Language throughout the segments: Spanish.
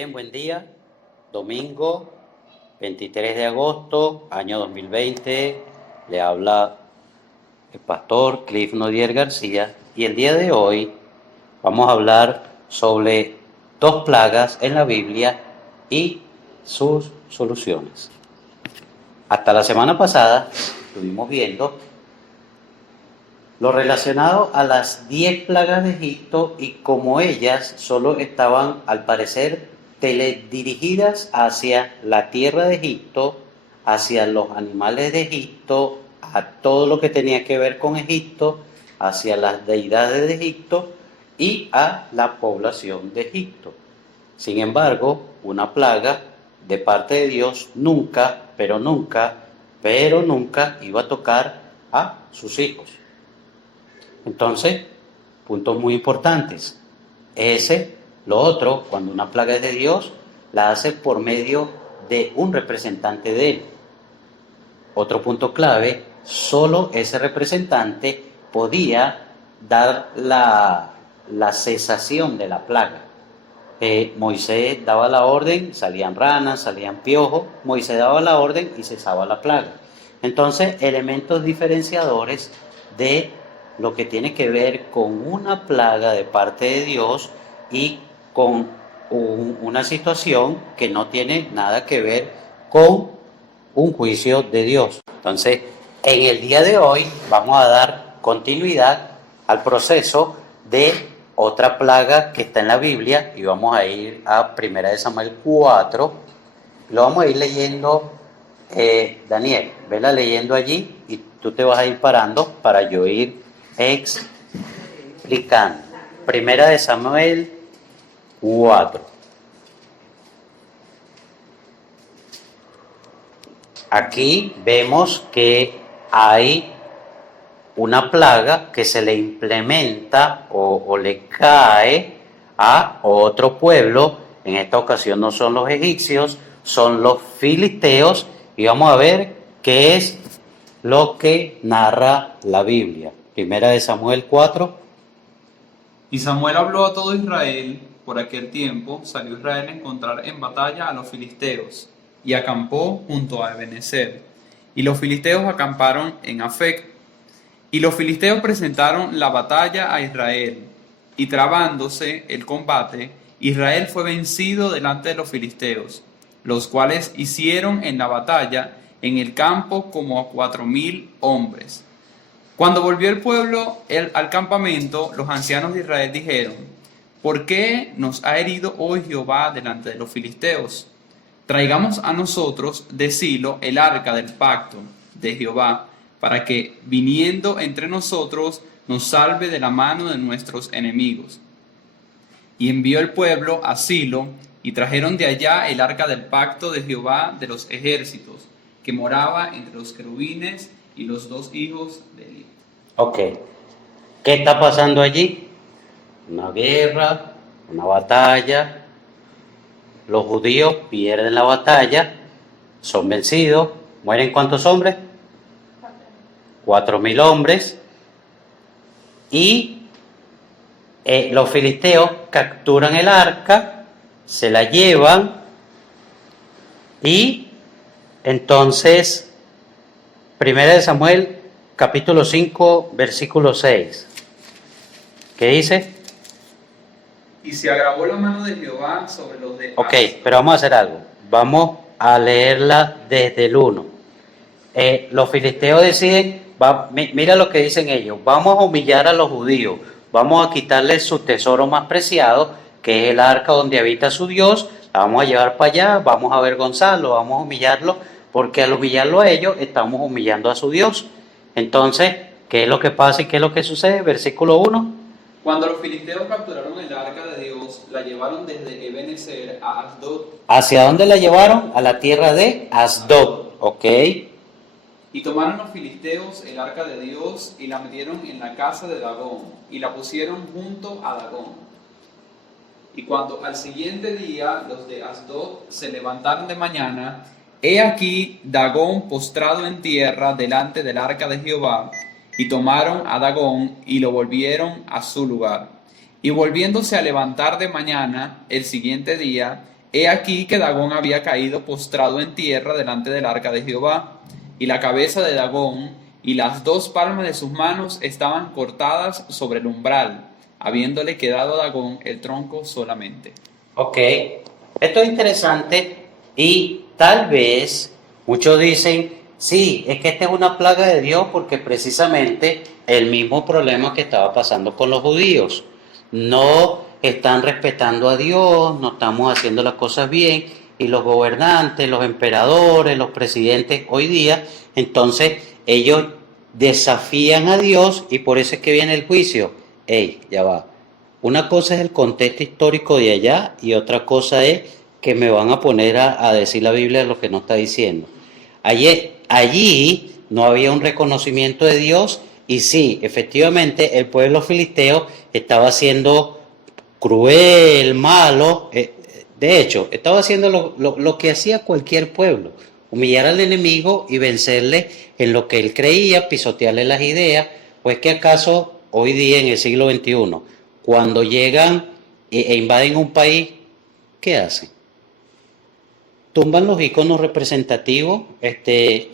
Bien, buen día. Domingo 23 de agosto, año 2020. Le habla el pastor Cliff Nodier García y el día de hoy vamos a hablar sobre dos plagas en la Biblia y sus soluciones. Hasta la semana pasada estuvimos viendo lo relacionado a las 10 plagas de Egipto y cómo ellas solo estaban, al parecer, teledirigidas hacia la tierra de Egipto, hacia los animales de Egipto, a todo lo que tenía que ver con Egipto, hacia las deidades de Egipto y a la población de Egipto. Sin embargo, una plaga de parte de Dios nunca, pero nunca iba a tocar a sus hijos. Entonces, puntos muy importantes. Lo otro, cuando una plaga es de Dios, la hace por medio de un representante de Él. Otro punto clave, solo ese representante podía dar la cesación de la plaga. Moisés daba la orden, salían ranas, salían piojos, Moisés daba la orden y cesaba la plaga. Entonces, elementos diferenciadores de lo que tiene que ver con una plaga de parte de Dios y con una situación que no tiene nada que ver con un juicio de Dios. Entonces, en el día de hoy vamos a dar continuidad al proceso de otra plaga que está en la Biblia y vamos a ir a 1 Samuel 4. Lo vamos a ir leyendo. Daniel, vela leyendo allí y tú te vas a ir parando para yo ir explicando. 1 Samuel 4. Aquí vemos que hay una plaga que se le implementa o le cae a otro pueblo. En esta ocasión no son los egipcios, son los filisteos. Y vamos a ver qué es lo que narra la Biblia. 1 Samuel 4. Y Samuel habló a todo Israel. Por aquel tiempo salió Israel a encontrar en batalla a los filisteos, y acampó junto a Ebenezer. Y los filisteos acamparon en Afec. Y los filisteos presentaron la batalla a Israel, y trabándose el combate, Israel fue vencido delante de los filisteos, los cuales hicieron en la batalla en el campo como a 4,000 hombres. Cuando volvió el pueblo al campamento, los ancianos de Israel dijeron: ¿por qué nos ha herido hoy Jehová delante de los filisteos? Traigamos a nosotros de Silo el arca del pacto de Jehová, para que, viniendo entre nosotros, nos salve de la mano de nuestros enemigos. Y envió el pueblo a Silo, y trajeron de allá el arca del pacto de Jehová de los ejércitos, que moraba entre los querubines y los dos hijos de Eli. Ok, ¿qué está pasando allí? Una guerra, una batalla. Los judíos pierden la batalla, son vencidos. ¿Mueren cuántos hombres? 4,000 hombres. Y los filisteos capturan el arca, se la llevan y entonces 1 Samuel capítulo 5 versículo 6. ¿Qué dice? Y se agravó la mano de Jehová sobre los de Ok, pero vamos a hacer algo. Vamos a leerla desde el 1. Los filisteos deciden, mira lo que dicen ellos: vamos a humillar a los judíos, vamos a quitarles su tesoro más preciado, que es el arca donde habita su Dios, la vamos a llevar para allá, vamos a avergonzarlo, vamos a humillarlo, porque al humillarlo a ellos estamos humillando a su Dios. Entonces, ¿qué es lo que pasa y qué es lo que sucede? Versículo 1. Cuando los filisteos capturaron el arca de Dios, la llevaron desde Ebenezer a Asdod. ¿Hacia dónde la llevaron? A la tierra de Asdod, ¿ok? Y tomaron los filisteos el arca de Dios y la metieron en la casa de Dagón, y la pusieron junto a Dagón. Y cuando al siguiente día los de Asdod se levantaron de mañana, he aquí Dagón postrado en tierra delante del arca de Jehová, y tomaron a Dagón y lo volvieron a su lugar. Y volviéndose a levantar de mañana, el siguiente día, He aquí que Dagón había caído postrado en tierra delante del arca de Jehová, y la cabeza de Dagón y las dos palmas de sus manos estaban cortadas sobre el umbral, habiéndole quedado a Dagón el tronco solamente. Ok, esto es interesante y tal vez muchos dicen, sí, es que esta es una plaga de Dios porque precisamente el mismo problema que estaba pasando con los judíos. No están respetando a Dios, no estamos haciendo las cosas bien y los gobernantes, los emperadores, los presidentes hoy día, entonces ellos desafían a Dios y por eso es que viene el juicio. Ey, ya va. Una cosa es el contexto histórico de allá y otra cosa es que me van a poner a decir la Biblia lo que no está diciendo. Allí no había un reconocimiento de Dios y sí, efectivamente el pueblo filisteo estaba siendo cruel, malo. De hecho, estaba haciendo lo que hacía cualquier pueblo, humillar al enemigo y vencerle en lo que él creía, pisotearle las ideas. ¿O es que acaso hoy día en el siglo XXI, cuando llegan e invaden un país, qué hacen? Tumban los iconos representativos,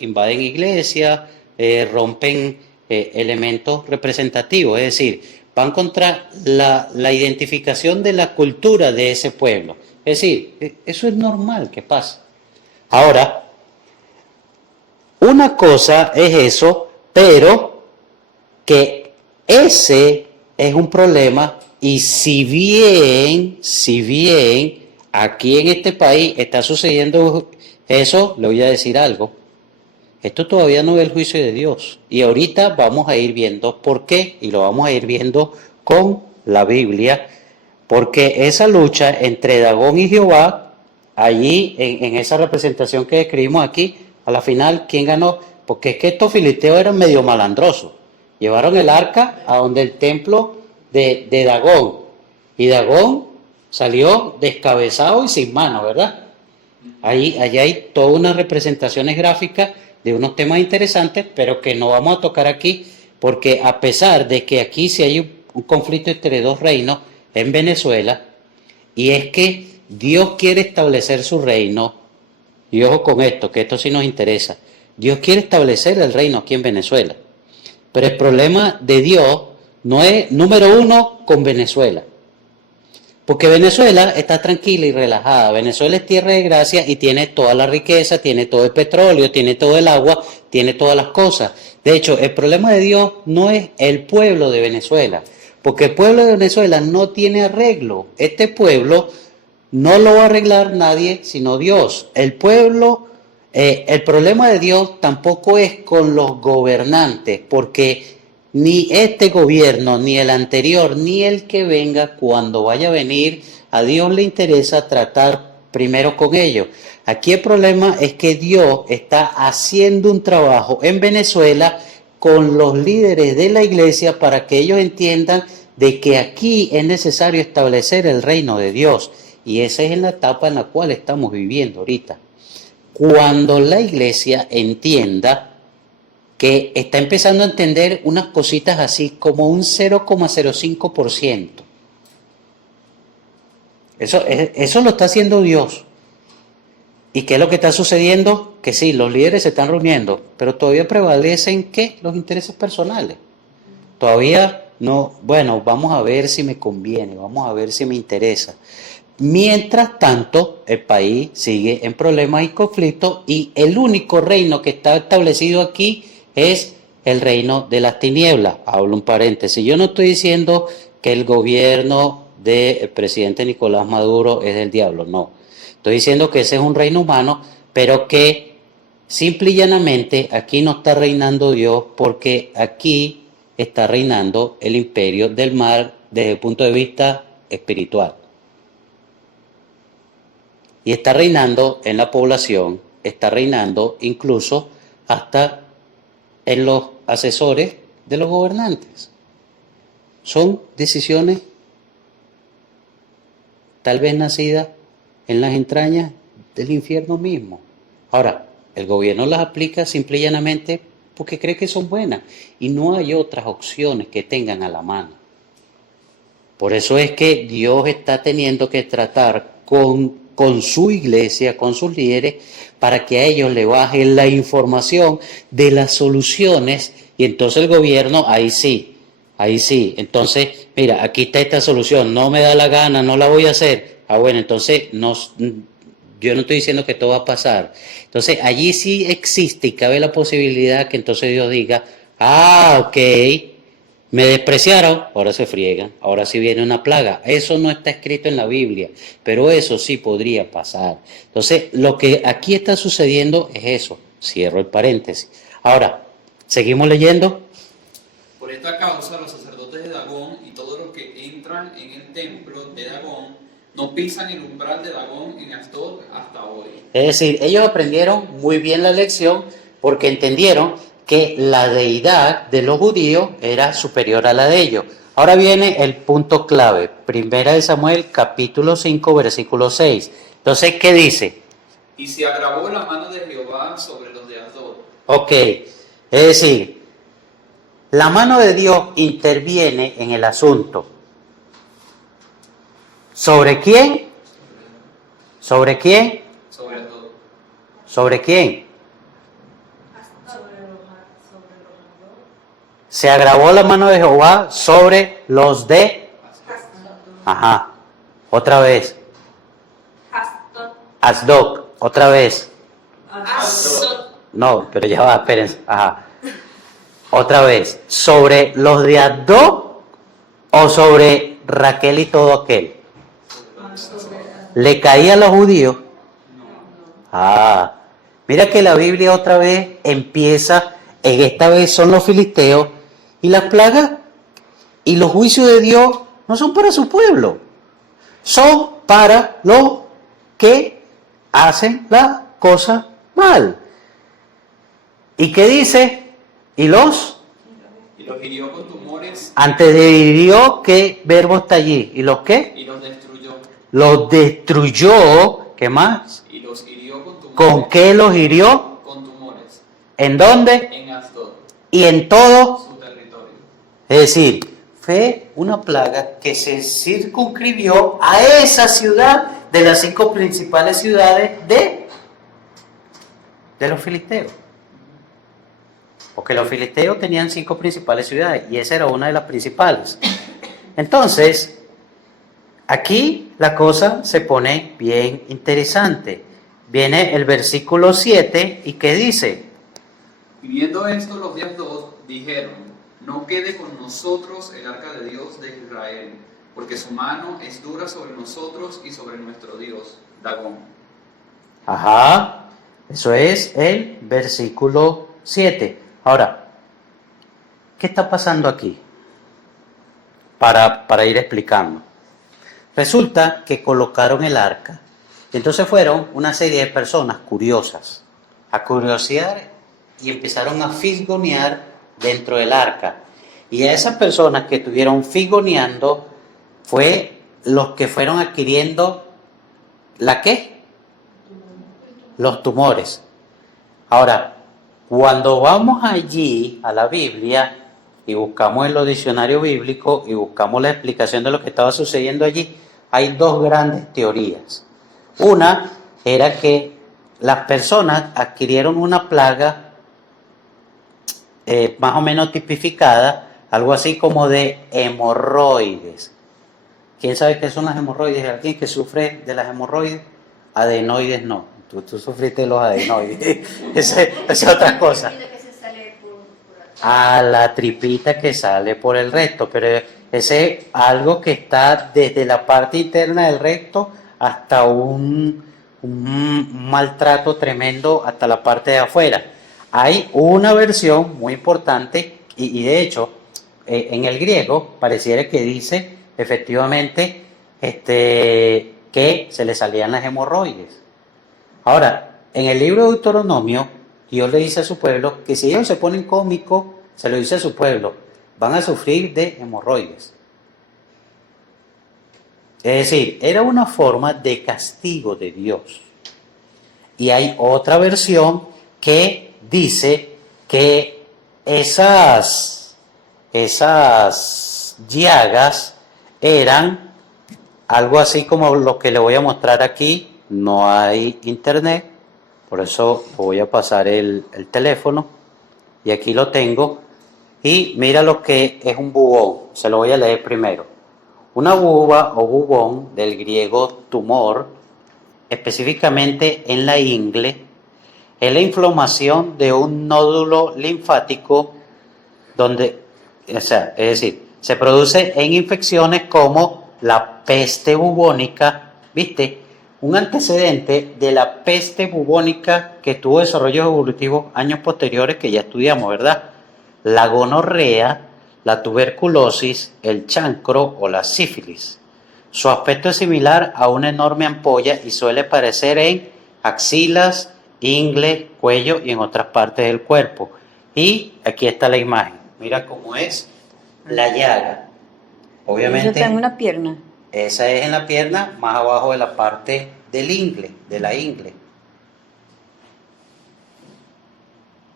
invaden iglesias, rompen elementos representativos, es decir, van contra la identificación de la cultura de ese pueblo. Es decir, eso es normal que pase. Ahora, una cosa es eso, pero que ese es un problema y si bien aquí en este país está sucediendo eso, le voy a decir algo. Esto todavía no es el juicio de Dios. Y ahorita vamos a ir viendo por qué, y lo vamos a ir viendo con la Biblia, porque esa lucha entre Dagón y Jehová, allí en esa representación que describimos aquí, a la final, ¿quién ganó? Porque es que estos filisteos eran medio malandrosos. Llevaron el arca a donde el templo de Dagón. Y Dagón salió descabezado y sin mano, ¿verdad? Allá hay todas unas representaciones gráficas de unos temas interesantes, pero que no vamos a tocar aquí, porque a pesar de que aquí sí hay un conflicto entre dos reinos en Venezuela, y es que Dios quiere establecer su reino, y ojo con esto, que esto sí nos interesa, Dios quiere establecer el reino aquí en Venezuela, pero el problema de Dios no es, número uno, con Venezuela, porque Venezuela está tranquila y relajada. Venezuela es tierra de gracia y tiene toda la riqueza, tiene todo el petróleo, tiene todo el agua, tiene todas las cosas. De hecho, el problema de Dios no es el pueblo de Venezuela, porque el pueblo de Venezuela no tiene arreglo. Este pueblo no lo va a arreglar nadie sino Dios. El problema de Dios tampoco es con los gobernantes, porque ni este gobierno, ni el anterior, ni el que venga, cuando vaya a venir, a Dios le interesa tratar primero con ellos. Aquí el problema es que Dios está haciendo un trabajo en Venezuela con los líderes de la iglesia para que ellos entiendan de que aquí es necesario establecer el reino de Dios. Y esa es la etapa en la cual estamos viviendo ahorita. Cuando la iglesia entienda que está empezando a entender unas cositas así como un 0,05%. Eso lo está haciendo Dios. ¿Y qué es lo que está sucediendo? Que sí, los líderes se están reuniendo, pero todavía prevalecen, ¿qué? Los intereses personales. Todavía no, bueno, vamos a ver si me conviene, vamos a ver si me interesa. Mientras tanto, el país sigue en problemas y conflictos y el único reino que está establecido aquí es el reino de las tinieblas. Hablo un paréntesis. Yo no estoy diciendo que el gobierno del presidente Nicolás Maduro es del diablo, no. Estoy diciendo que ese es un reino humano, pero que simple y llanamente aquí no está reinando Dios, porque aquí está reinando el imperio del mal desde el punto de vista espiritual. Y está reinando en la población, está reinando incluso hasta en los asesores de los gobernantes. Son decisiones tal vez nacidas en las entrañas del infierno mismo. Ahora, el gobierno las aplica simple y llanamente porque cree que son buenas y no hay otras opciones que tengan a la mano. Por eso es que Dios está teniendo que tratar con con su iglesia, con sus líderes, para que a ellos le bajen la información de las soluciones y entonces el gobierno, ahí sí, entonces, mira, aquí está esta solución, no me da la gana, no la voy a hacer. Ah, bueno, entonces yo no estoy diciendo que todo va a pasar. Entonces, allí sí existe y cabe la posibilidad que entonces Dios diga, ah, ok, me despreciaron, ahora se friegan, ahora sí viene una plaga. Eso no está escrito en la Biblia, pero eso sí podría pasar. Entonces, lo que aquí está sucediendo es eso. Cierro el paréntesis. Ahora, seguimos leyendo. Por esta causa, los sacerdotes de Dagón y todos los que entran en el templo de Dagón no pisan el umbral de Dagón en Asdod hasta hoy. Es decir, ellos aprendieron muy bien la lección porque entendieron que la deidad de los judíos era superior a la de ellos. Ahora viene el punto clave, Primera de Samuel, capítulo 5, versículo 6. Entonces, ¿qué dice? Y se agravó la mano de Jehová sobre los de Asdod. Ok, es decir, la mano de Dios interviene en el asunto. ¿Sobre quién? ¿Sobre quién? Sobre Asdod. ¿Sobre quién? Se agravó la mano de Jehová sobre los de... Ajá. Otra vez. Asdod. Otra vez. No, pero ya va, espérense. Ajá. Otra vez. ¿Sobre los de Asdod o sobre Raquel y todo aquel? ¿Le caía a los judíos? Ah. Mira que la Biblia otra vez empieza, en esta vez son los filisteos, y las plagas y los juicios de Dios no son para su pueblo, son para los que hacen la cosa mal. ¿Y qué dice? Y los hirió con tumores. Antes de hirió, ¿qué verbo está allí? ¿Y los qué? Y los destruyó. Los destruyó. ¿Qué más? Y los hirió con tumores. ¿Con qué los hirió? Con tumores. ¿En dónde? En Asdod. Y en todo su territorio. Es decir, fue una plaga que se circunscribió a esa ciudad de las 5 principales ciudades de los filisteos. Porque los filisteos tenían 5 principales ciudades y esa era una de las principales. Entonces, aquí la cosa se pone bien interesante. Viene el versículo 7 y ¿qué dice? Y viendo esto, los de Asdod dijeron: no quede con nosotros el arca de Dios de Israel, porque su mano es dura sobre nosotros y sobre nuestro Dios, Dagón. Ajá, eso es el versículo 7. Ahora, ¿qué está pasando aquí? Para ir explicando. Resulta que colocaron el arca. Entonces fueron una serie de personas curiosas a curiosear y empezaron a fisgonear dentro del arca. Y a esas personas que estuvieron fisgoneando fue los que fueron adquiriendo ¿la qué? Los tumores. Ahora, cuando vamos allí a la Biblia y buscamos en los diccionarios bíblicos y buscamos la explicación de lo que estaba sucediendo allí, hay 2 grandes teorías. Una era que las personas adquirieron una plaga más o menos tipificada, algo así como de hemorroides. ¿Quién sabe qué son las hemorroides? ¿Alguien que sufre de las hemorroides? Adenoides no. Tú sufriste de los adenoides. Esa es otra cosa. A la tripita que sale por el recto, pero ese es algo que está desde la parte interna del recto hasta un maltrato tremendo hasta la parte de afuera. Hay una versión muy importante y de hecho en el griego pareciera que dice efectivamente que se le salían las hemorroides. Ahora, en el libro de Deuteronomio, Dios le dice a su pueblo que si ellos se ponen cómicos, se lo dice a su pueblo, van a sufrir de hemorroides. Es decir, era una forma de castigo de Dios. Y hay otra versión que dice que esas llagas eran algo así como lo que le voy a mostrar aquí, no hay internet, por eso voy a pasar el teléfono y aquí lo tengo. Y mira lo que es un bubón, se lo voy a leer primero. Una buba o bubón, del griego tumor, específicamente en la ingle, es la inflamación de un nódulo linfático donde, o sea, es decir, se produce en infecciones como la peste bubónica, ¿viste? Un antecedente de la peste bubónica que tuvo desarrollos evolutivos años posteriores que ya estudiamos, ¿verdad? La gonorrea, la tuberculosis, el chancro o la sífilis. Su aspecto es similar a una enorme ampolla y suele aparecer en axilas, ingle, cuello y en otras partes del cuerpo. Y aquí está la imagen. Mira cómo es la llaga. Obviamente. Eso está en una pierna. Esa es en la pierna, más abajo de la parte del ingle, de la ingle.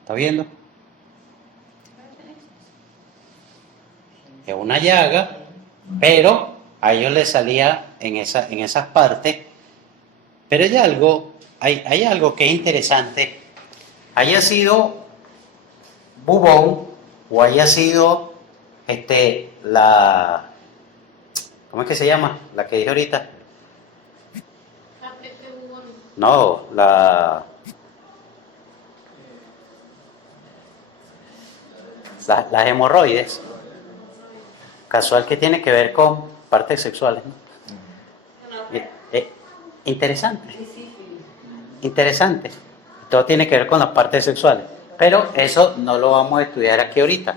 ¿Está viendo? Es una llaga, pero a ellos les salía en esas partes. Pero hay algo que es interesante. Haya sido bubón o haya sido ¿cómo es que se llama? La que dije ahorita. No, las hemorroides. Casual que tiene que ver con partes sexuales, ¿no? Interesante. Interesante. Todo tiene que ver con las partes sexuales. Pero eso no lo vamos a estudiar aquí ahorita.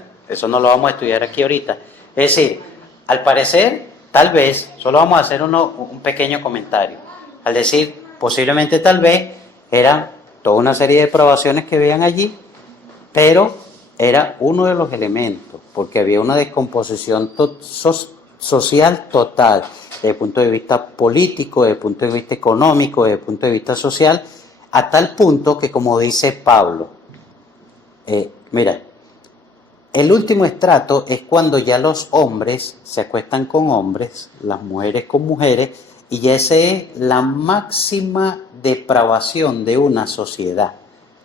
Es decir, al parecer, tal vez, solo vamos a hacer un pequeño comentario. Al decir, posiblemente tal vez, eran toda una serie de depravaciones que veían allí, pero era uno de los elementos, porque había una descomposición social total, desde el punto de vista político, desde el punto de vista económico, desde el punto de vista social, a tal punto que, como dice Pablo, mira, el último estrato es cuando ya los hombres se acuestan con hombres, las mujeres con mujeres, y ya esa es la máxima depravación de una sociedad.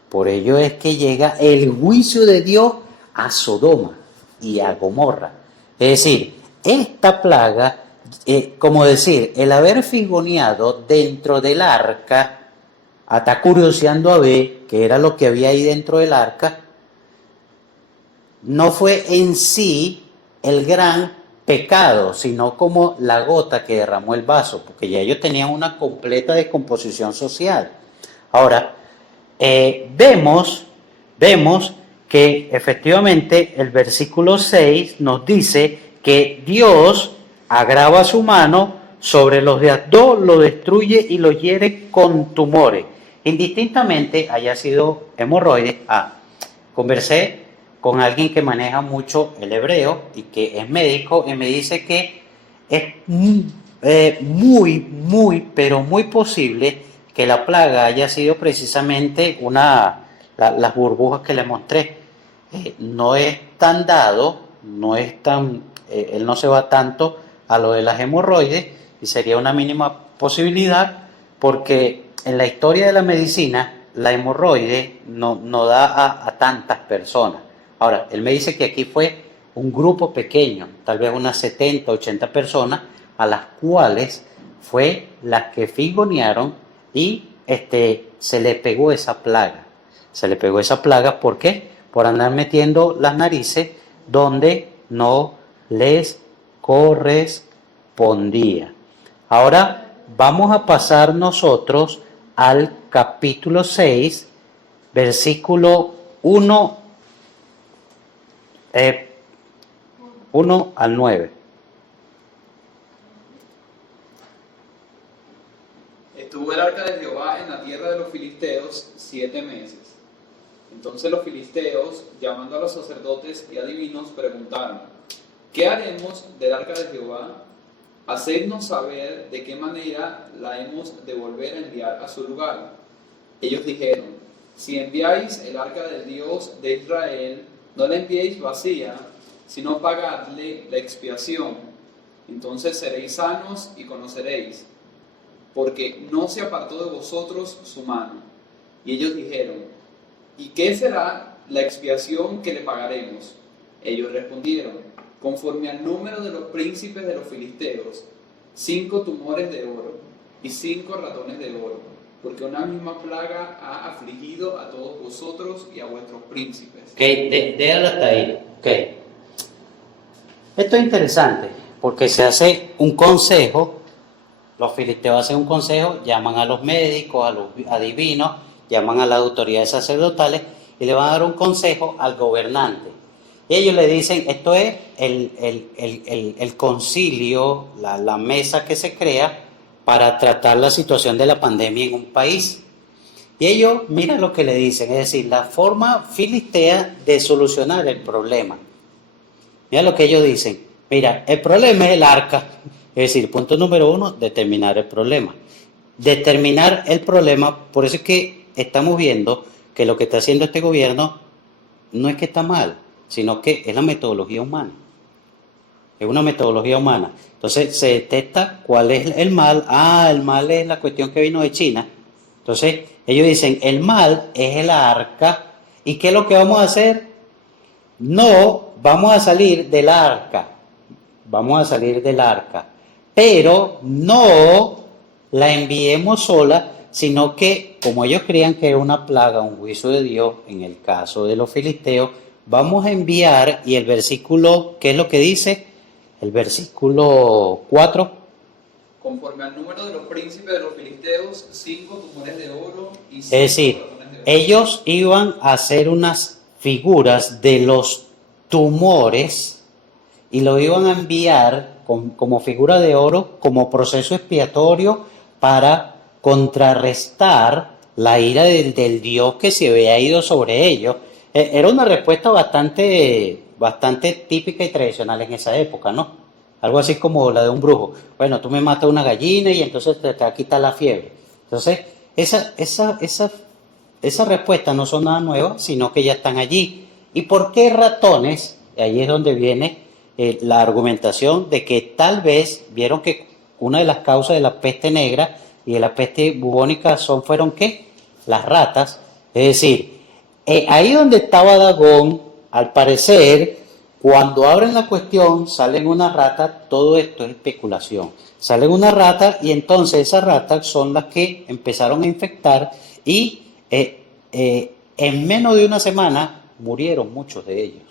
Por ello es que llega el juicio de Dios a Sodoma y a Gomorra. Es decir, esta plaga, como decir, el haber figoneado dentro del arca, hasta curioseando a ver qué era lo que había ahí dentro del arca, no fue en sí el gran pecado, sino como la gota que derramó el vaso, porque ya ellos tenían una completa descomposición social. Ahora, vemos que efectivamente el versículo 6 nos dice que Dios agrava su mano sobre los de Asdod, lo destruye y lo hiere con tumores, indistintamente haya sido hemorroides. Conversé con alguien que maneja mucho el hebreo y que es médico y me dice que es pero muy posible que la plaga haya sido precisamente las burbujas que le mostré. No es tan dado, él no se va tanto a lo de las hemorroides y sería una mínima posibilidad porque en la historia de la medicina la hemorroide no da a tantas personas. Ahora, él me dice que aquí fue un grupo pequeño, tal vez unas 70, 80 personas, a las cuales fue las que figonearon y se le pegó esa plaga. Se le pegó esa plaga, ¿por qué? Por andar metiendo las narices donde no les correspondía. Ahora vamos a pasar nosotros al capítulo 6, versículo 1 al 9. Estuvo el arca de Jehová en la tierra de los filisteos 7 meses. Entonces los filisteos, llamando a los sacerdotes y adivinos, preguntaron: ¿qué haremos del arca de Jehová? Hacednos saber de qué manera la hemos de volver a enviar a su lugar. Ellos dijeron: si enviáis el arca del Dios de Israel, no la enviéis vacía, sino pagadle la expiación. Entonces seréis sanos y conoceréis. porque no se apartó de vosotros su mano. Y ellos dijeron, ¿y qué será la expiación que le pagaremos? Ellos respondieron, conforme al número de los príncipes de los filisteos, 5 tumores de oro y 5 ratones de oro, porque una misma plaga ha afligido a todos vosotros y a vuestros príncipes. Ok, déjalo hasta ahí. Ok. Esto es interesante, porque se hace un consejo, los filisteos hacen un consejo, llaman a los médicos, a los adivinos, llaman a las autoridades sacerdotales y le van a dar un consejo al gobernante. Y ellos le dicen, esto es el concilio, la mesa que se crea para tratar la situación de la pandemia en un país. Y ellos, mira lo que le dicen, es decir, la forma filistea de solucionar el problema. Mira lo que ellos dicen. Mira, el problema es el arca. Es decir, punto número 1, determinar el problema. Determinar el problema, por eso es que estamos viendo que lo que está haciendo este gobierno no es que está mal, sino que es la metodología humana. Es una metodología humana. Entonces se detecta cuál es el mal. Ah, el mal es la cuestión que vino de China. Entonces ellos dicen, el mal es el arca. ¿Y qué es lo que vamos a hacer? No vamos a salir del arca, vamos a salir del arca, pero no la enviemos sola, sino que como ellos creían que era una plaga, un juicio de Dios, en el caso de los filisteos, vamos a enviar, y el versículo, ¿qué es lo que dice? El versículo 4. Conforme al número de los príncipes de los filisteos, 5 tumores de oro y 5 Es decir, ratones de oro. ellos iban a hacer unas figuras de los tumores y lo iban a enviar como figura de oro, como proceso expiatorio para contrarrestar la ira del Dios que se había ido sobre ellos. Era una respuesta bastante típica y tradicional en esa época, ¿no? Algo así como la de un brujo. Bueno, tú me matas una gallina y entonces te va a quitar la fiebre. Entonces, esas respuestas no son nada nuevas, sino que ya están allí. ¿Y por qué ratones? Ahí es donde viene la argumentación de que tal vez vieron que una de las causas de la peste negra y de la peste bubónica fueron ¿qué? Las ratas. Es decir, ahí donde estaba Dagón, al parecer, cuando abren la cuestión, salen unas ratas, todo esto es especulación. Salen unas ratas y entonces esas ratas son las que empezaron a infectar y en menos de una semana murieron muchos de ellos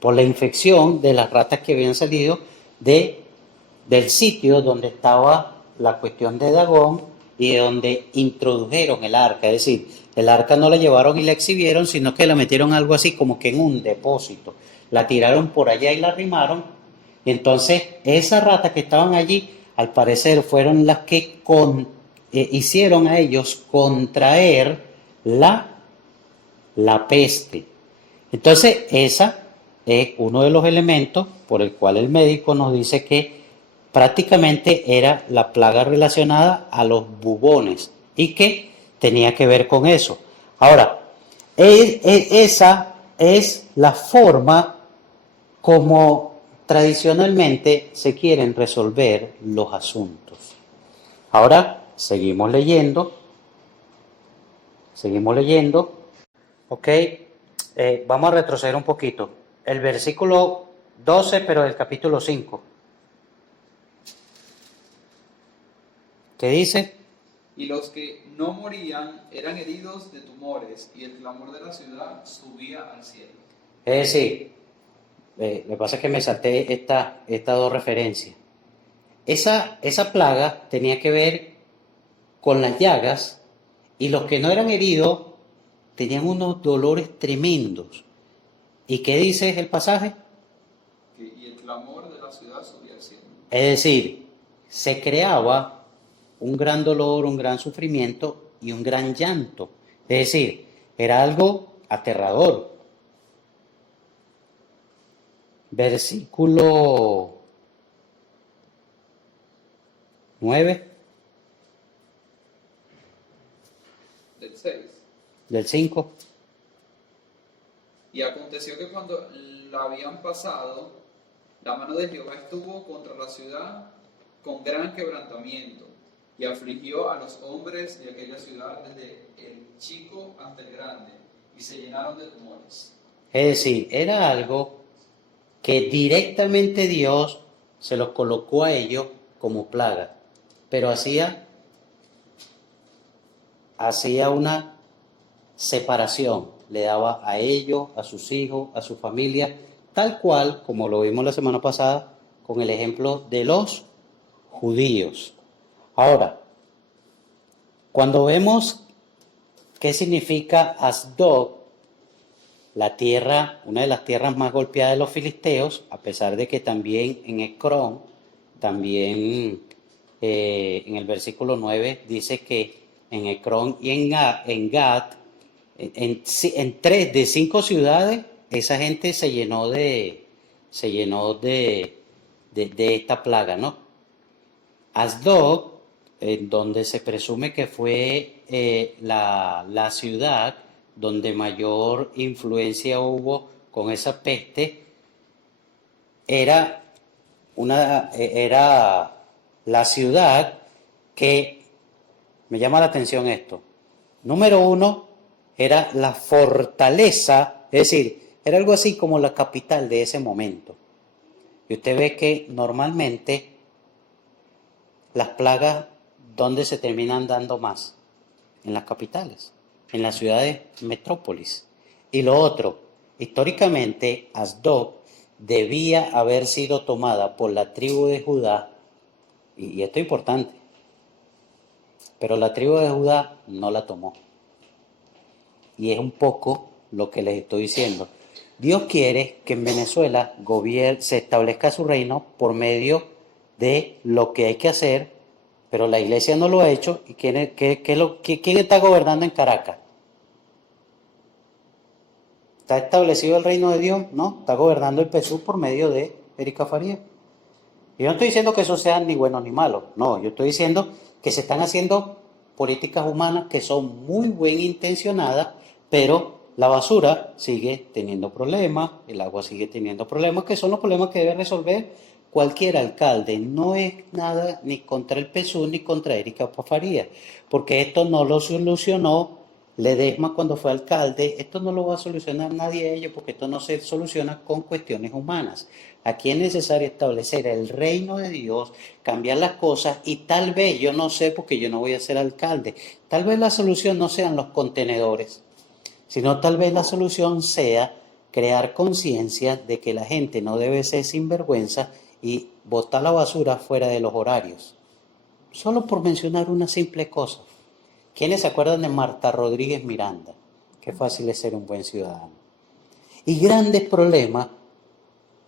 por la infección de las ratas que habían salido del sitio donde estaba la cuestión de Dagón y de donde introdujeron el arca. Es decir, el arca no la llevaron y la exhibieron, sino que la metieron algo así como que en un depósito. La tiraron por allá y la arrimaron. Y entonces esas ratas que estaban allí, al parecer, fueron las que hicieron a ellos contraer la peste. Entonces, esa es uno de los elementos por el cual el médico nos dice que prácticamente era la plaga relacionada a los bubones y que tenía que ver con eso. Ahora, esa es la forma como tradicionalmente se quieren resolver los asuntos. Ahora, seguimos leyendo, ¿ok? Vamos a retroceder un poquito. El versículo 12, pero del capítulo 5. ¿Qué dice? Y los que no morían eran heridos de tumores, y el clamor de la ciudad subía al cielo. Es decir, lo que pasa es que me salté estas dos referencias. Esa plaga tenía que ver con las llagas y los que no eran heridos tenían unos dolores tremendos. ¿Y qué dice el pasaje? Y el clamor de la ciudad subía al cielo. Es decir, se creaba un gran dolor, un gran sufrimiento y un gran llanto. Es decir, era algo aterrador. Versículo 9 Del 6. del 5. Y aconteció que cuando la habían pasado, la mano de Jehová estuvo contra la ciudad con gran quebrantamiento, y afligió a los hombres de aquella ciudad desde el chico hasta el grande, y se llenaron de tumores. Es decir, era algo que directamente Dios se los colocó a ellos como plaga, pero hacía una separación, le daba a ellos, a sus hijos, a su familia, tal cual como lo vimos la semana pasada con el ejemplo de los judíos. Ahora, cuando vemos qué significa Asdod, la tierra, una de las tierras más golpeadas de los filisteos, a pesar de que también en Ecrón, también en el versículo 9 dice que en Ecrón y en Gat, en 3 de 5 ciudades, esa gente se llenó de esta plaga, ¿no? Asdod, en donde se presume que fue la ciudad donde mayor influencia hubo con esa peste, era la ciudad que, me llama la atención esto, número uno, era la fortaleza, es decir, era algo así como la capital de ese momento. Y usted ve que normalmente las plagas, ¿dónde se terminan dando más? En las capitales, en las ciudades metrópolis. Y lo otro, históricamente Asdod debía haber sido tomada por la tribu de Judá, y esto es importante, pero la tribu de Judá no la tomó. Y es un poco lo que les estoy diciendo. Dios quiere que en Venezuela se establezca su reino por medio de lo que hay que hacer, pero la iglesia no lo ha hecho. ¿Y quién está gobernando en Caracas? ¿Está establecido el reino de Dios? No, está gobernando el PSUV por medio de Erika Farías. Yo no estoy diciendo que eso sea ni bueno ni malo, no, yo estoy diciendo que se están haciendo políticas humanas que son muy bien intencionadas, pero la basura sigue teniendo problemas, el agua sigue teniendo problemas, que son los problemas que debe resolver cualquier alcalde. No es nada ni contra el PSUV ni contra Erika Farías, porque esto no lo solucionó Ledesma cuando fue alcalde. Esto no lo va a solucionar nadie de ellos, porque esto no se soluciona con cuestiones humanas. Aquí es necesario establecer el reino de Dios, cambiar las cosas, y tal vez, yo no sé porque yo no voy a ser alcalde, tal vez la solución no sean los contenedores, sino tal vez la solución sea crear conciencia de que la gente no debe ser sinvergüenza y botar la basura fuera de los horarios. Solo por mencionar una simple cosa. ¿Quiénes se acuerdan de Marta Rodríguez Miranda? Qué fácil es ser un buen ciudadano. Y grandes problemas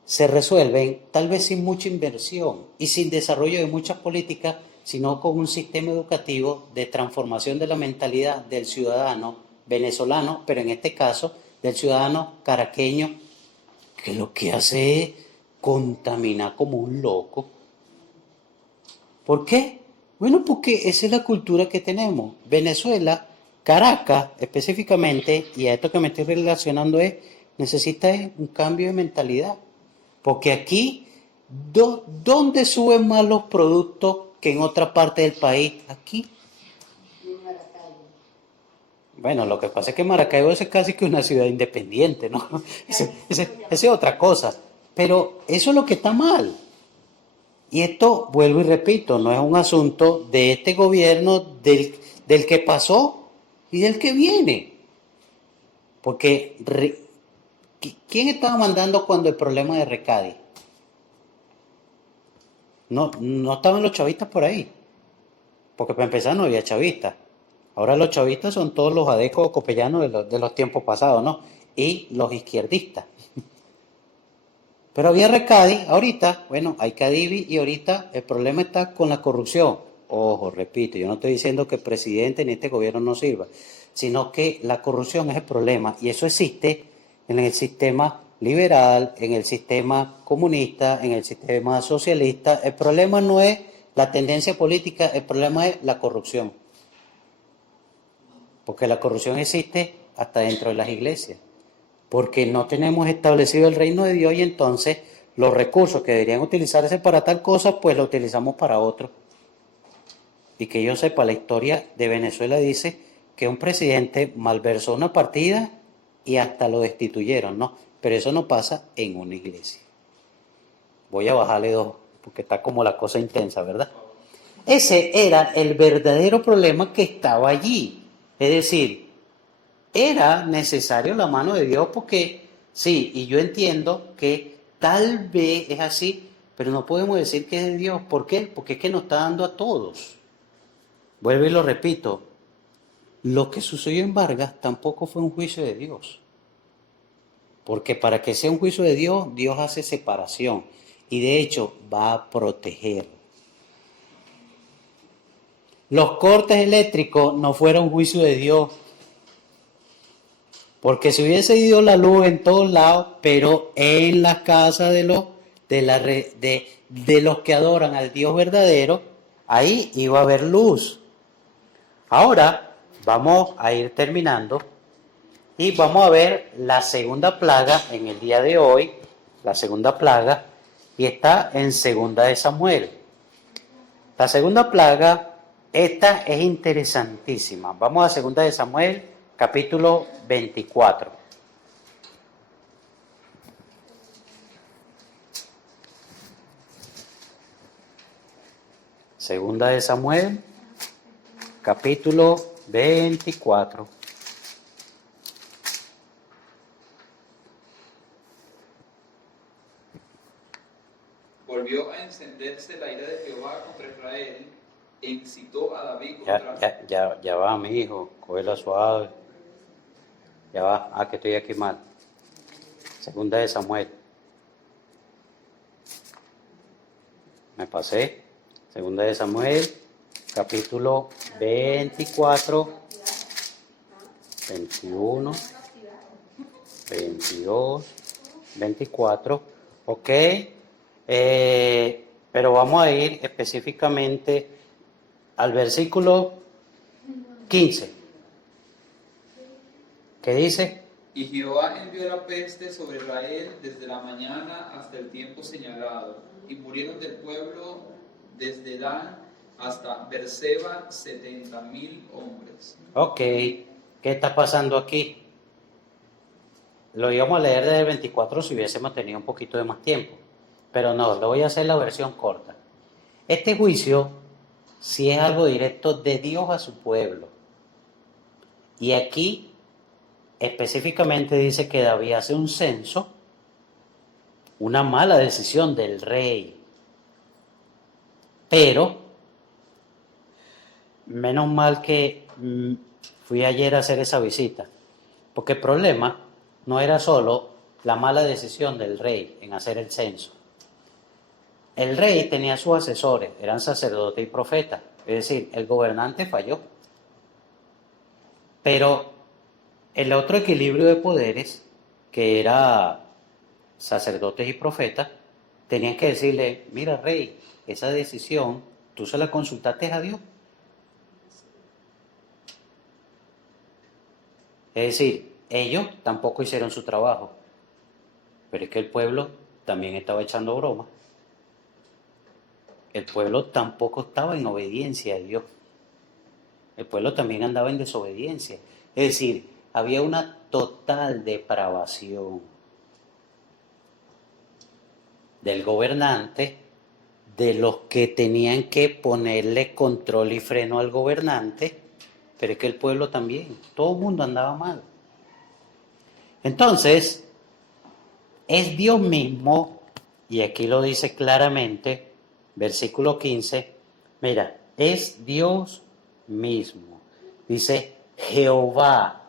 se resuelven tal vez sin mucha inversión y sin desarrollo de muchas políticas, sino con un sistema educativo de transformación de la mentalidad del ciudadano venezolano, pero en este caso del ciudadano caraqueño, que lo que hace es contaminar como un loco. ¿Por qué? Bueno, porque esa es la cultura que tenemos. Venezuela, Caracas específicamente, y a esto que me estoy relacionando necesita un cambio de mentalidad. Porque aquí, ¿dónde suben más los productos que en otra parte del país? Aquí. Bueno, lo que pasa es que Maracaibo es casi que una ciudad independiente, ¿no? Esa es otra cosa. Pero eso es lo que está mal. Y esto, vuelvo y repito, no es un asunto de este gobierno, del que pasó y del que viene. Porque, ¿quién estaba mandando cuando el problema de Recadi? No estaban los chavistas por ahí. Porque para empezar no había chavistas. Ahora los chavistas son todos los adecos copellanos de los tiempos pasados, ¿no? Y los izquierdistas. Pero había Recadi, ahorita, bueno, hay Cadivi, y ahorita el problema está con la corrupción. Ojo, repito, yo no estoy diciendo que el presidente ni este gobierno no sirva, sino que la corrupción es el problema, y eso existe en el sistema liberal, en el sistema comunista, en el sistema socialista. El problema no es la tendencia política, el problema es la corrupción. Porque la corrupción existe hasta dentro de las iglesias. Porque no tenemos establecido el reino de Dios, y entonces los recursos que deberían utilizarse para tal cosa, pues lo utilizamos para otro. y que yo sepa, la historia de Venezuela dice que un presidente malversó una partida y hasta lo destituyeron, ¿no? Pero eso no pasa en una iglesia. Voy a bajarle dos, porque está como la cosa intensa, ¿verdad? Ese era el verdadero problema que estaba allí. Es decir, era necesario la mano de Dios porque, sí, y yo entiendo que tal vez es así, pero no podemos decir que es de Dios. ¿Por qué? Porque es que nos está dando a todos. Vuelvo y lo repito, lo que sucedió en Vargas tampoco fue un juicio de Dios. Porque para que sea un juicio de Dios, Dios hace separación. Y de hecho va a proteger. Los cortes eléctricos no fueron juicio de Dios. Porque si hubiese ido la luz en todos lados, pero en la casa de los que adoran al Dios verdadero, ahí iba a haber luz. Ahora vamos a ir terminando y vamos a ver la segunda plaga en el día de hoy, la segunda plaga, y está en Segunda de Samuel. La segunda plaga, esta es interesantísima. Vamos a Segunda de Samuel, capítulo 24. Segunda de Samuel, capítulo 24. Volvió a encenderse la ira de Jehová contra Israel e incitó a David contra... Ya va, mi hijo, cógela suave. Ya va, que estoy aquí mal. Segunda de Samuel. Me pasé. Segunda de Samuel, capítulo 24, 21, 22, 24. Ok. Pero vamos a ir específicamente al versículo 15. ¿Qué dice? Y Jehová envió la peste sobre Israel desde la mañana hasta el tiempo señalado, y murieron del pueblo desde Dan hasta Berseba 70,000 hombres. Ok, ¿qué está pasando aquí? Lo íbamos a leer desde el 24 si hubiésemos tenido un poquito de más tiempo, pero no, lo voy a hacer la versión corta. Este juicio sí es algo directo de Dios a su pueblo. Y aquí específicamente dice que David hace un censo, una mala decisión del rey. Pero, menos mal que fui ayer a hacer esa visita, porque el problema no era solo la mala decisión del rey en hacer el censo. El rey tenía sus asesores, eran sacerdotes y profetas, es decir, el gobernante falló. Pero el otro equilibrio de poderes, que era sacerdotes y profetas, tenían que decirle, mira rey, esa decisión tú se la consultaste a Dios. Es decir, ellos tampoco hicieron su trabajo, pero es que el pueblo también estaba echando broma. El pueblo tampoco estaba en obediencia a Dios. El pueblo también andaba en desobediencia. Es decir, había una total depravación del gobernante, de los que tenían que ponerle control y freno al gobernante, pero es que el pueblo también, todo el mundo andaba mal. Entonces, es Dios mismo, y aquí lo dice claramente, versículo 15, mira, es Dios mismo. Dice Jehová,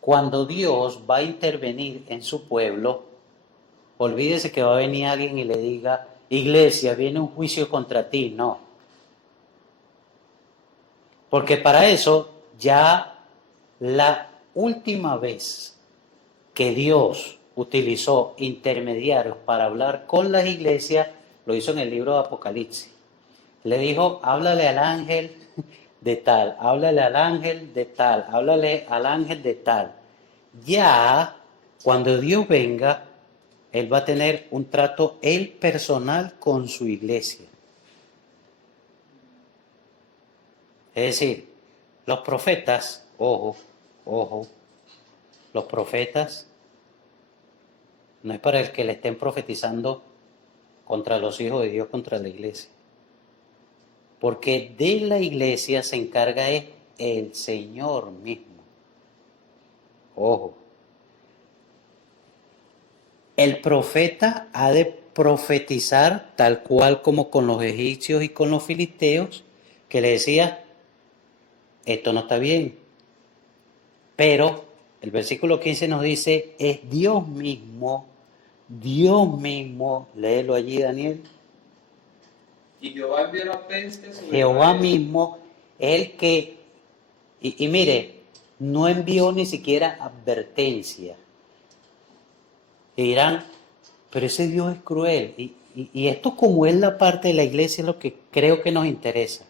cuando Dios va a intervenir en su pueblo, olvídese que va a venir alguien y le diga, iglesia, viene un juicio contra ti, no. Porque para eso ya la última vez que Dios utilizó intermediarios para hablar con las iglesias, lo hizo en el libro de Apocalipsis. Le dijo, háblale al ángel de tal, háblale al ángel de tal, háblale al ángel de tal. Ya, cuando Dios venga, Él va a tener un trato, él personal, con su iglesia. Es decir, los profetas, ojo, ojo, los profetas no es para el que le estén profetizando contra los hijos de Dios, contra la iglesia. Porque de la iglesia se encarga es el Señor mismo. Ojo. El profeta ha de profetizar tal cual como con los egipcios y con los filisteos, que le decía, esto no está bien. Pero el versículo 15 nos dice, es Dios mismo, léelo allí Daniel, Y Jehová envió la peste sobre Jehová Israel. mismo es el que, y mire, no envió ni siquiera advertencia. Y dirán, pero ese Dios es cruel. Y esto como es la parte de la iglesia es lo que creo que nos interesa.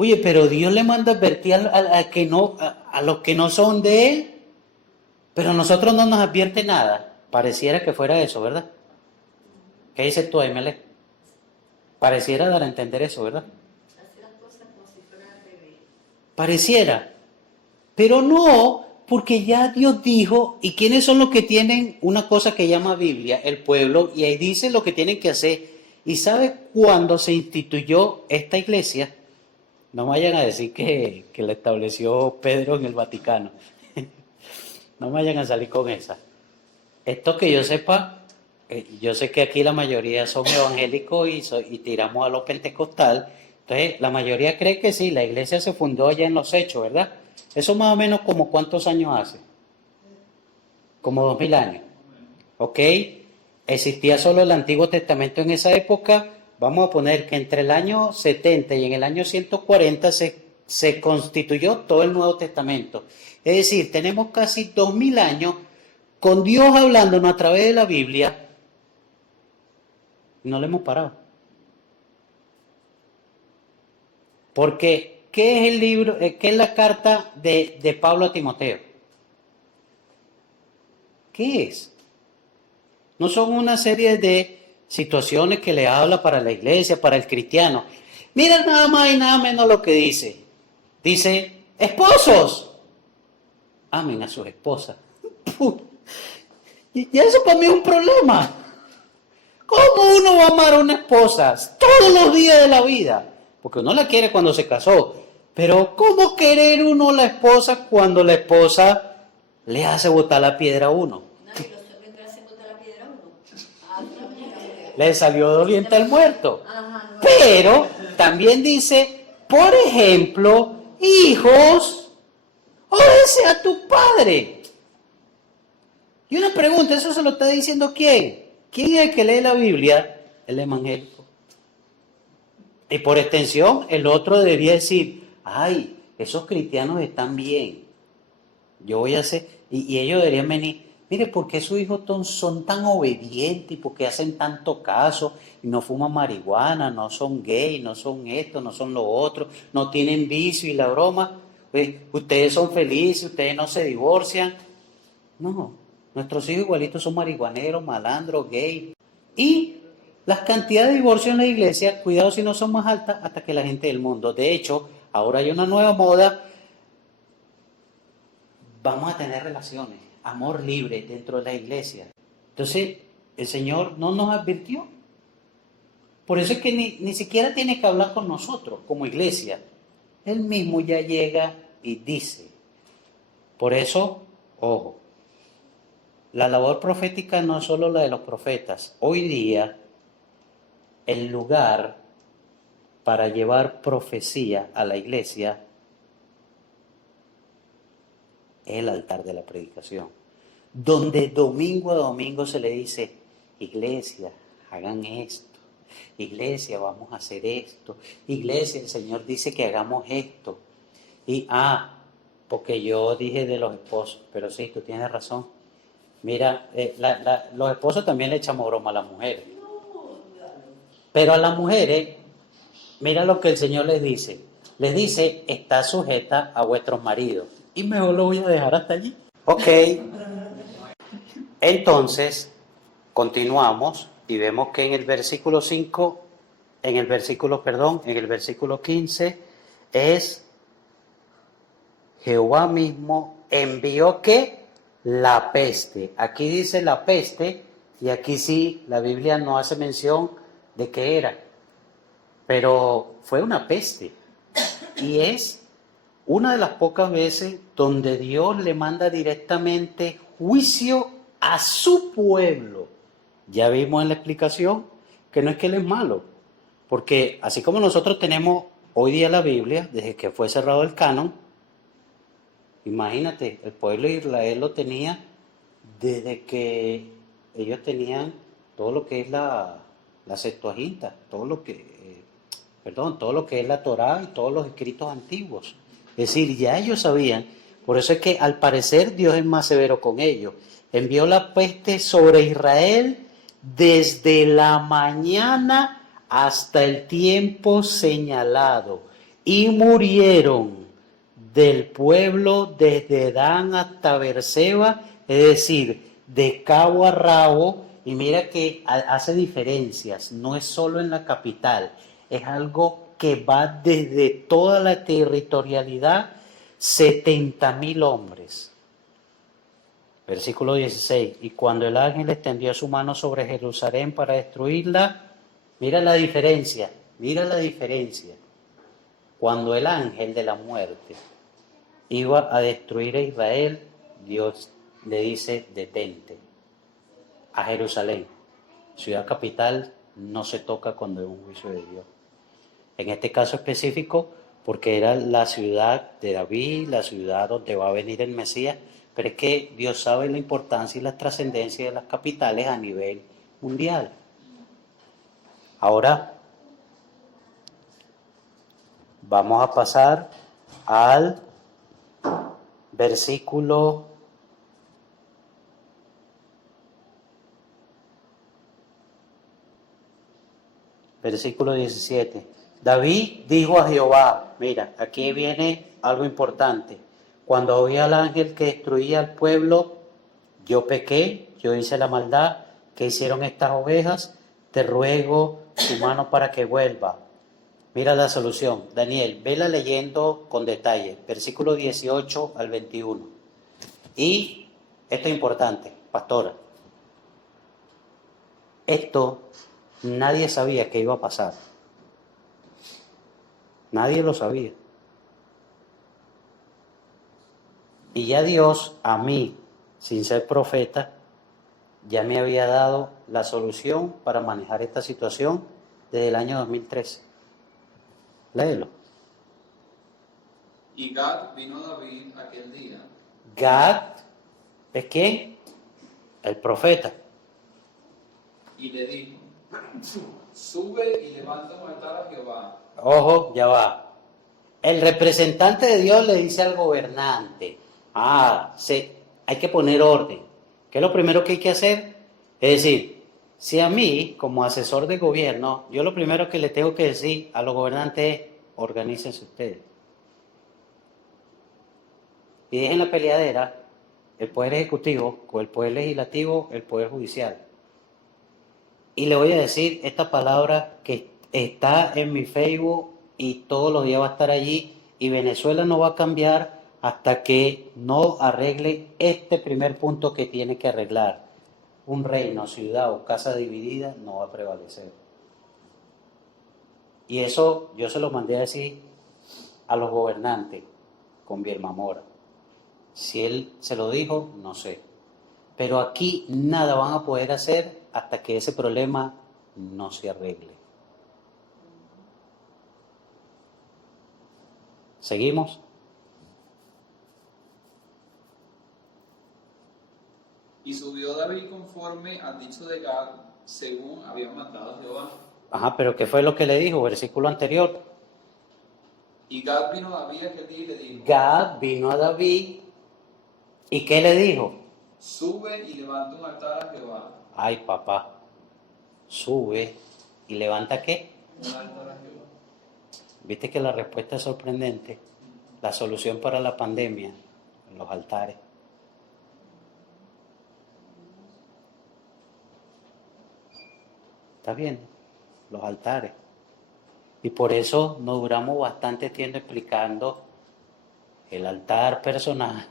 Oye, pero Dios le manda advertir que no, a los que no son de Él, pero a nosotros no nos advierte nada. Pareciera que fuera eso, ¿verdad? ¿Qué dices tú, Aimele? Pareciera dar a entender eso, ¿verdad? Hace las cosas como si fueran al revés. Pareciera. Pero no, porque ya Dios dijo, ¿y quiénes son los que tienen una cosa que llama Biblia? El pueblo, y ahí dice lo que tienen que hacer. ¿Y sabe cuándo se instituyó esta iglesia? No vayan a decir que la estableció Pedro en el Vaticano. No vayan a salir con esa. Esto que yo sepa, yo sé que aquí la mayoría son evangélicos y tiramos a lo pentecostal. Entonces, la mayoría cree que sí, la iglesia se fundó allá en los Hechos, ¿verdad? Eso más o menos como ¿cuántos años hace? Como 2000 años. ¿Ok? Existía solo el Antiguo Testamento en esa época. Vamos a poner que entre el año 70 y en el año 140 se constituyó todo el Nuevo Testamento. Es decir, tenemos casi 2000 años con Dios hablándonos a través de la Biblia y no le hemos parado. Porque, ¿qué es el libro, qué es la carta de Pablo a Timoteo? ¿Qué es? No son una serie de situaciones que le habla para la iglesia, para el cristiano. Mira nada más y nada menos lo que dice. Dice, esposos, amen a sus esposas. Y eso para mí es un problema. ¿Cómo uno va a amar a una esposa todos los días de la vida? Porque uno la quiere cuando se casó. Pero ¿cómo querer uno a la esposa cuando la esposa le hace botar la piedra a uno? No, y los hombres que le hacen botar la piedra a uno. Ah, no, Le salió doliente al muerto. ajá, no. Pero también dice, por ejemplo, hijos, obedece a tu padre. Y una pregunta, ¿eso se lo está diciendo quién? ¿Quién es el que lee la Biblia? El evangélico. Y por extensión, el otro debería decir, ay, esos cristianos están bien. Yo voy a hacer, y ellos deberían venir, mire, ¿por qué sus hijos son tan obedientes y por qué hacen tanto caso y no fuman marihuana, no son gays, no son esto, no son lo otro, no tienen vicio y la broma? Ustedes son felices, ustedes no se divorcian. No, nuestros hijos igualitos son marihuaneros, malandros, gays. Y las cantidades de divorcios en la iglesia, cuidado si no son más altas hasta que la gente del mundo. De hecho, ahora hay una nueva moda. Vamos a tener relaciones, amor libre dentro de la iglesia. Entonces, el Señor no nos advirtió. Por eso es que ni siquiera tiene que hablar con nosotros como iglesia. Él mismo ya llega y dice. Por eso, ojo, la labor profética no es solo la de los profetas. Hoy día, el lugar para llevar profecía a la iglesia el altar de la predicación, donde domingo a domingo se le dice, iglesia, hagan esto, iglesia, vamos a hacer esto, iglesia, el Señor dice que hagamos esto, y porque yo dije de los esposos, pero sí, tú tienes razón, mira, los esposos también le echamos broma a las mujeres, pero a las mujeres, mira lo que el Señor les dice, está sujeta a vuestros maridos. Y mejor lo voy a dejar hasta allí. Ok. Entonces, continuamos y vemos que en el versículo 15, es Jehová mismo envió ¿qué? La peste. Aquí dice la peste y aquí sí la Biblia no hace mención de qué era, pero fue una peste y es una de las pocas veces donde Dios le manda directamente juicio a su pueblo. Ya vimos en la explicación que no es que Él es malo, porque así como nosotros tenemos hoy día la Biblia, desde que fue cerrado el canon, imagínate, el pueblo de Israel lo tenía desde que ellos tenían todo lo que es la Septuaginta, todo lo que es la Torá y todos los escritos antiguos. Es decir, ya ellos sabían, por eso es que al parecer Dios es más severo con ellos. Envió la peste sobre Israel desde la mañana hasta el tiempo señalado y murieron del pueblo desde Dan hasta Beerseba, es decir, de cabo a rabo, y mira que hace diferencias, no es solo en la capital, es algo que va desde toda la territorialidad, 70.000 hombres. Versículo 16, y cuando el ángel extendió su mano sobre Jerusalén para destruirla, mira la diferencia, mira la diferencia. Cuando el ángel de la muerte iba a destruir a Israel, Dios le dice, detente. A Jerusalén, ciudad capital, no se toca cuando es un juicio de Dios. En este caso específico, porque era la ciudad de David, la ciudad donde va a venir el Mesías, pero es que Dios sabe la importancia y la trascendencia de las capitales a nivel mundial. Ahora vamos a pasar al versículo 17. David dijo a Jehová, mira, aquí viene algo importante. Cuando oí al ángel que destruía al pueblo, yo pequé, yo hice la maldad que hicieron estas ovejas, te ruego tu mano para que vuelva. Mira la solución. Daniel, vela leyendo con detalle, versículo 18 al 21. Y esto es importante, pastora. Esto nadie sabía que iba a pasar. Nadie lo sabía. Y ya Dios, a mí, sin ser profeta, ya me había dado la solución para manejar esta situación desde el año 2013. Léelo. Y Gad vino a David aquel día. Gad es quién? El profeta. Y le dijo, sube y levanta un altar a Jehová. Ojo, ya va. El representante de Dios le dice al gobernante, hay que poner orden. ¿Qué es lo primero que hay que hacer? Es decir, si a mí, como asesor de gobierno, yo lo primero que le tengo que decir a los gobernantes es, organícense ustedes. Y dejen la peleadera, el poder ejecutivo con el poder legislativo, el poder judicial. Y le voy a decir esta palabra que está en mi Facebook y todos los días va a estar allí, y Venezuela no va a cambiar hasta que no arregle este primer punto que tiene que arreglar. Un reino, ciudad o casa dividida no va a prevalecer. Y eso yo se lo mandé a decir a los gobernantes con Vilma Mora. Si él se lo dijo, no sé. Pero aquí nada van a poder hacer hasta que ese problema no se arregle. ¿Seguimos? Y subió David conforme al dicho de Gad, según había mandado Jehová. Ajá, pero ¿qué fue lo que le dijo? Versículo anterior. Y Gad vino a David aquel día y le dijo, Gad vino a David y ¿qué le dijo? sube y levanta un altar a Jehová. Ay, papá, sube y levanta ¿qué? Un altar a Jehová. Viste que la respuesta es sorprendente. La solución para la pandemia, los altares. ¿Estás viendo? Los altares. Y por eso nos duramos bastante tiempo explicando el altar personal,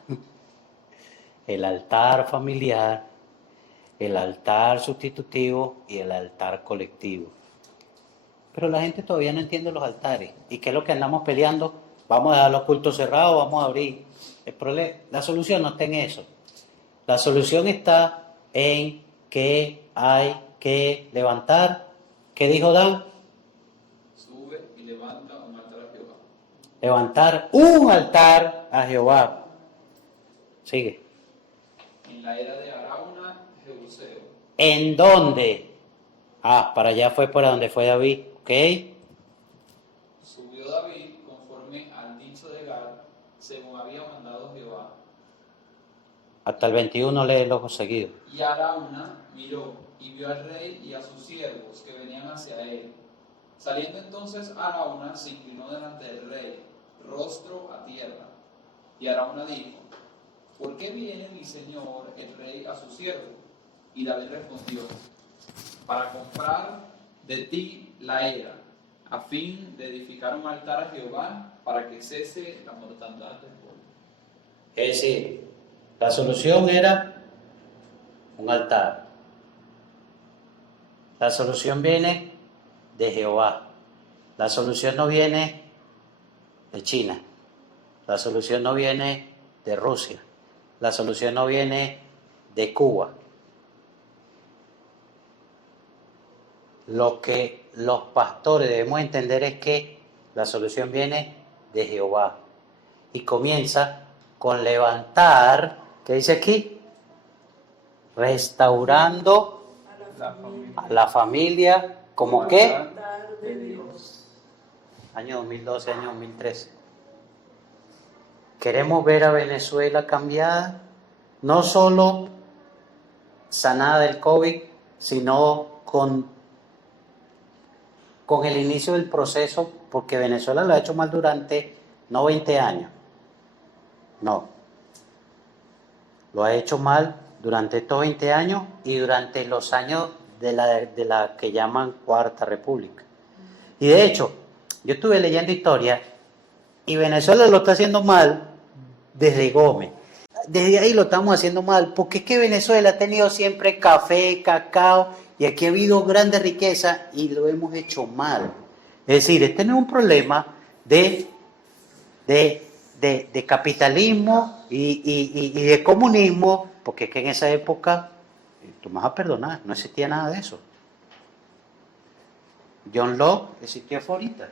el altar familiar, el altar sustitutivo y el altar colectivo. Pero la gente todavía no entiende los altares. ¿Y qué es lo que andamos peleando? Vamos a dejar los cultos cerrados, vamos a abrir. La solución no está en eso. La solución está en que hay que levantar. ¿Qué dijo Dan? Sube y levanta un altar a Jehová. Levantar un altar a Jehová. Sigue. En la era de Arauna, Jebuseo. ¿En dónde? Para allá fue para donde fue David. ¿Ok? Subió David conforme al dicho de Gad, según había mandado Jehová. Hasta el 21 léelo seguido. Y Arauna miró y vio al rey y a sus siervos que venían hacia él. Saliendo entonces Arauna se inclinó delante del rey, rostro a tierra. Y Arauna dijo: ¿por qué viene mi señor el rey a su siervo? Y David respondió: para comprar de ti la era, a fin de edificar un altar a Jehová, para que cese la mortandad del pueblo. Es decir, la solución era un altar. La solución viene de Jehová. La solución no viene de China. La solución no viene de Rusia. La solución no viene de Cuba. Lo que los pastores debemos entender es que la solución viene de Jehová. Y comienza con levantar, ¿qué dice aquí? Restaurando a la familia, ¿como qué? De Dios. Año 2012, año 2013. Queremos ver a Venezuela cambiada, no solo sanada del COVID, sino con el inicio del proceso, porque Venezuela lo ha hecho mal durante no 20 años, no, lo ha hecho mal durante estos 20 años y durante los años de la que llaman Cuarta República. Y de hecho, yo estuve leyendo historia y Venezuela lo está haciendo mal desde Gómez. Desde ahí lo estamos haciendo mal, porque es que Venezuela ha tenido siempre café, cacao, y aquí ha habido grande riqueza y lo hemos hecho mal. Es decir, este no es un problema de capitalismo y de comunismo, porque es que en esa época, tú me vas a perdonar, no existía nada de eso. John Locke existió ahorita.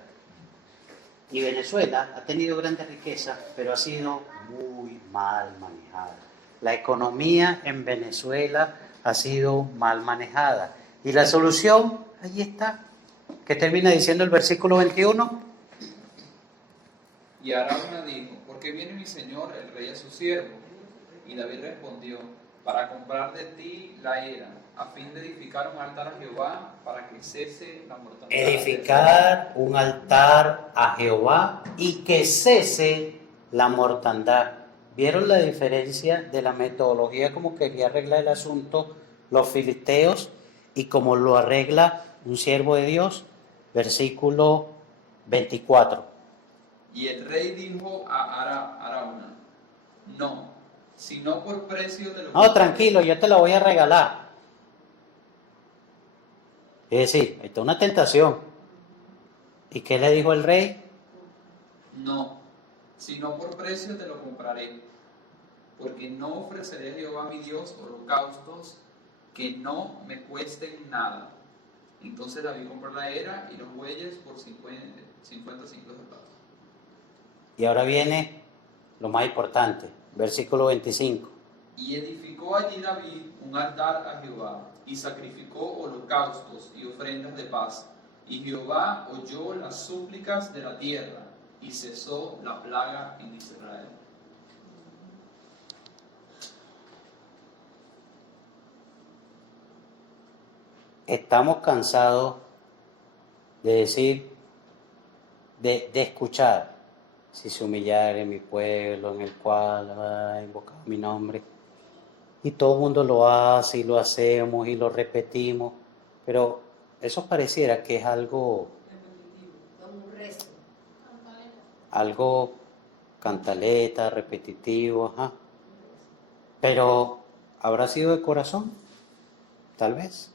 Y Venezuela ha tenido grandes riquezas, pero ha sido muy mal manejada. La economía en Venezuela ha sido mal manejada. Y la solución, ahí está, que termina diciendo el versículo 21. Y Arauna dijo: ¿por qué viene mi señor el rey a su siervo? Y David respondió: para comprar de ti la era, a fin de edificar un altar a Jehová, para que cese la mortandad. Edificar un altar a Jehová y que cese la mortandad. ¿Vieron la diferencia de la metodología como quería arreglar el asunto los filisteos y como lo arregla un siervo de Dios? Versículo 24. Y el rey dijo a Arauna: no, sino por precio de lo que... No, tranquilo, yo te la voy a regalar. Es decir, esta es una tentación. ¿Y qué le dijo el rey? No, sino por precio te lo compraré, porque no ofreceré a Jehová mi Dios holocaustos que no me cuesten nada. Entonces David compró la era y los bueyes por 50 ciclos de plata. Y ahora viene lo más importante, versículo 25. Y edificó allí David un altar a Jehová, y sacrificó holocaustos y ofrendas de paz. Y Jehová oyó las súplicas de la tierra, y cesó la plaga en Israel. Estamos cansados de decir, de escuchar, si se humillare mi pueblo en el cual ha invocado mi nombre. Y todo el mundo lo hace y lo hacemos y lo repetimos, pero eso pareciera que es algo algo cantaleta, repetitivo, ajá. Pero ¿habrá sido de corazón? Tal vez.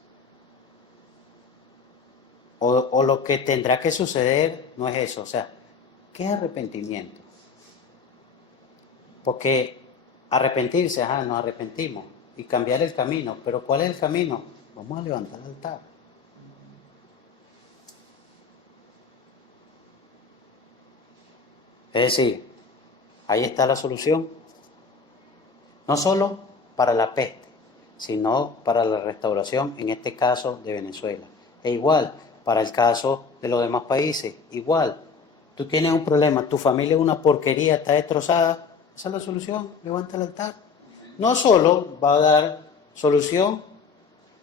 O lo que tendrá que suceder no es eso. O sea, ¿qué es arrepentimiento? Porque arrepentirse, ajá, nos arrepentimos. Y cambiar el camino. Pero ¿cuál es el camino? Vamos a levantar el altar. Es decir, ahí está la solución. No solo para la peste, sino para la restauración, en este caso de Venezuela. E igual, para el caso de los demás países, igual. Tú tienes un problema, tu familia es una porquería, está destrozada, esa es la solución, levanta el altar. No solo va a dar solución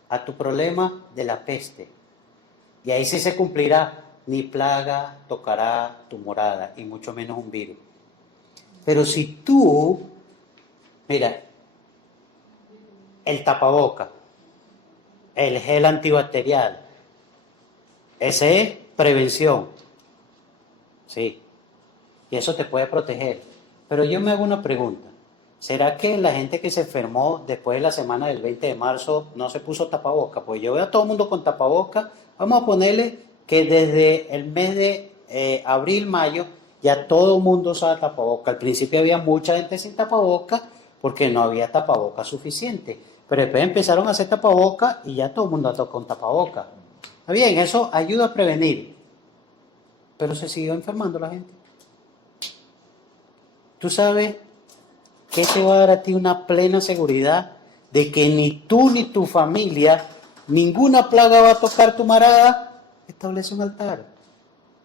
a tu problema de la peste, y ahí sí se cumplirá, ni plaga tocará tu morada, y mucho menos un virus. Pero si tú, mira, el tapaboca, el gel antibacterial, ese es prevención, sí, y eso te puede proteger. Pero yo me hago una pregunta, ¿será que la gente que se enfermó después de la semana del 20 de marzo no se puso tapaboca? Pues yo veo a todo el mundo con tapaboca. Vamos a ponerle que desde el mes de abril, mayo, ya todo el mundo usaba tapaboca. Al principio había mucha gente sin tapaboca porque no había tapaboca suficiente. Pero después empezaron a hacer tapaboca y ya todo el mundo anda con tapaboca. Está bien, eso ayuda a prevenir. Pero se siguió enfermando la gente. ¿Tú sabes qué te va a dar a ti una plena seguridad de que ni tú ni tu familia, ninguna plaga va a tocar tu morada? Establece un altar.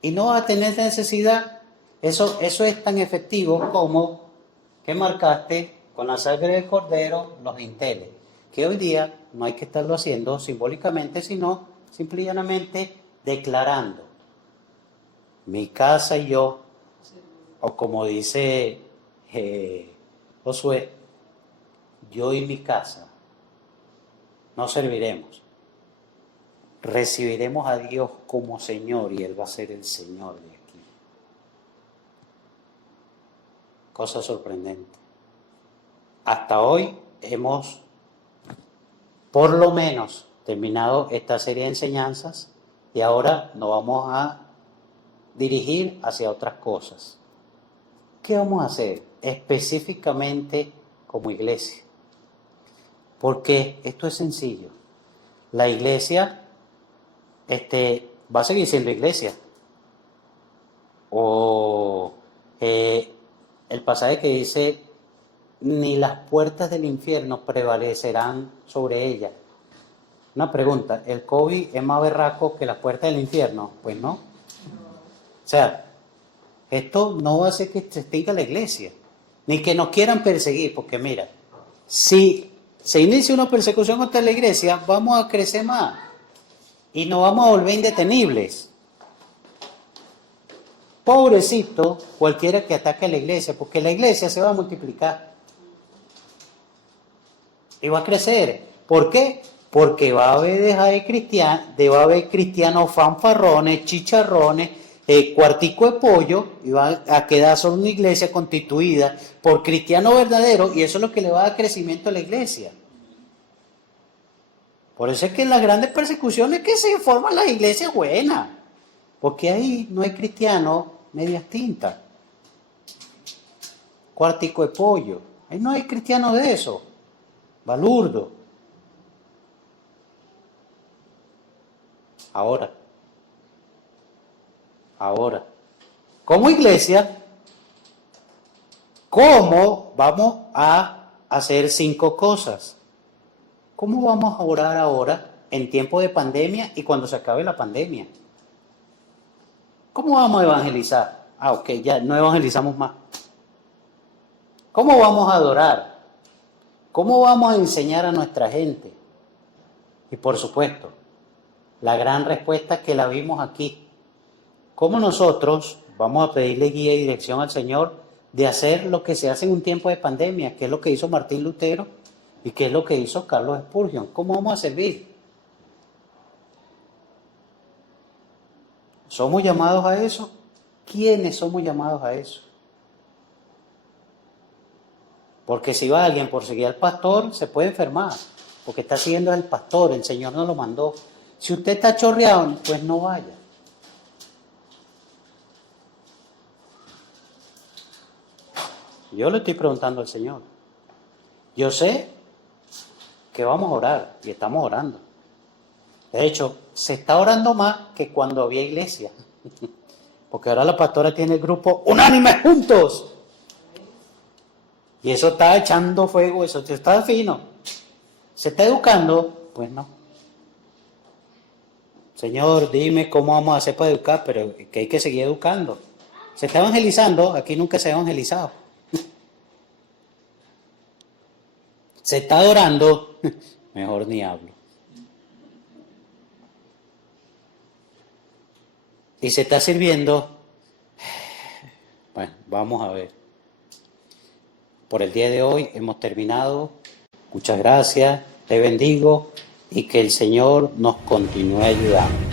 Y no vas a tener necesidad. Eso es tan efectivo como que marcaste con la sangre del cordero los dinteles. Que hoy día no hay que estarlo haciendo simbólicamente, sino simple y llanamente declarando: mi casa y yo, o como dice Josué, yo y mi casa no serviremos. Recibiremos a Dios como Señor y Él va a ser el Señor de aquí. Cosa sorprendente. Hasta hoy hemos, por lo menos, terminado esta serie de enseñanzas y ahora nos vamos a dirigir hacia otras cosas. ¿Qué vamos a hacer específicamente como iglesia? Porque esto es sencillo. La iglesia va a seguir siendo iglesia. O el pasaje que dice, ni las puertas del infierno prevalecerán sobre ella. Una pregunta, ¿el COVID es más berraco que las puertas del infierno? Pues no. O sea, esto no va a hacer que se extinga la iglesia, ni que nos quieran perseguir, porque mira, si se inicia una persecución contra la iglesia, vamos a crecer más y nos vamos a volver indetenibles. Pobrecito cualquiera que ataque a la iglesia, porque la iglesia se va a multiplicar y va a crecer. ¿Por qué? Porque va a haber cristianos fanfarrones, chicharrones, cuartico de pollo, y va a quedar solo una iglesia constituida por cristianos verdaderos, y eso es lo que le va a dar crecimiento a la iglesia. Por eso es que en las grandes persecuciones que se forman las iglesias buenas, porque ahí no hay cristianos medias tintas, cuartico de pollo, ahí no hay cristianos de eso, balurdo. Ahora, como iglesia, ¿cómo vamos a hacer 5 cosas? ¿Cómo vamos a orar ahora en tiempo de pandemia y cuando se acabe la pandemia? ¿Cómo vamos a evangelizar? Ok, ya no evangelizamos más. ¿Cómo vamos a adorar? ¿Cómo vamos a enseñar a nuestra gente? Y por supuesto, la gran respuesta que la vimos aquí. ¿Cómo nosotros vamos a pedirle guía y dirección al Señor de hacer lo que se hace en un tiempo de pandemia, que es lo que hizo Martín Lutero y que es lo que hizo Carlos Spurgeon? ¿Cómo vamos a servir? ¿Somos llamados a eso? ¿Quiénes somos llamados a eso? Porque si va alguien por seguir al pastor, se puede enfermar, porque está siguiendo al pastor, el Señor no lo mandó. Si usted está chorreado, pues no vaya. Yo le estoy preguntando al Señor. Yo sé que vamos a orar y estamos orando. De hecho, se está orando más que cuando había iglesia. Porque ahora la pastora tiene el grupo unánime juntos. Y eso está echando fuego, eso está fino. ¿Se está educando? Pues no. Señor, dime cómo vamos a hacer para educar, pero que hay que seguir educando. ¿Se está evangelizando? Aquí nunca se ha evangelizado. ¿Se está adorando? Mejor ni hablo. ¿Y se está sirviendo? Bueno, vamos a ver. Por el día de hoy hemos terminado. Muchas gracias, te bendigo y que el Señor nos continúe ayudando.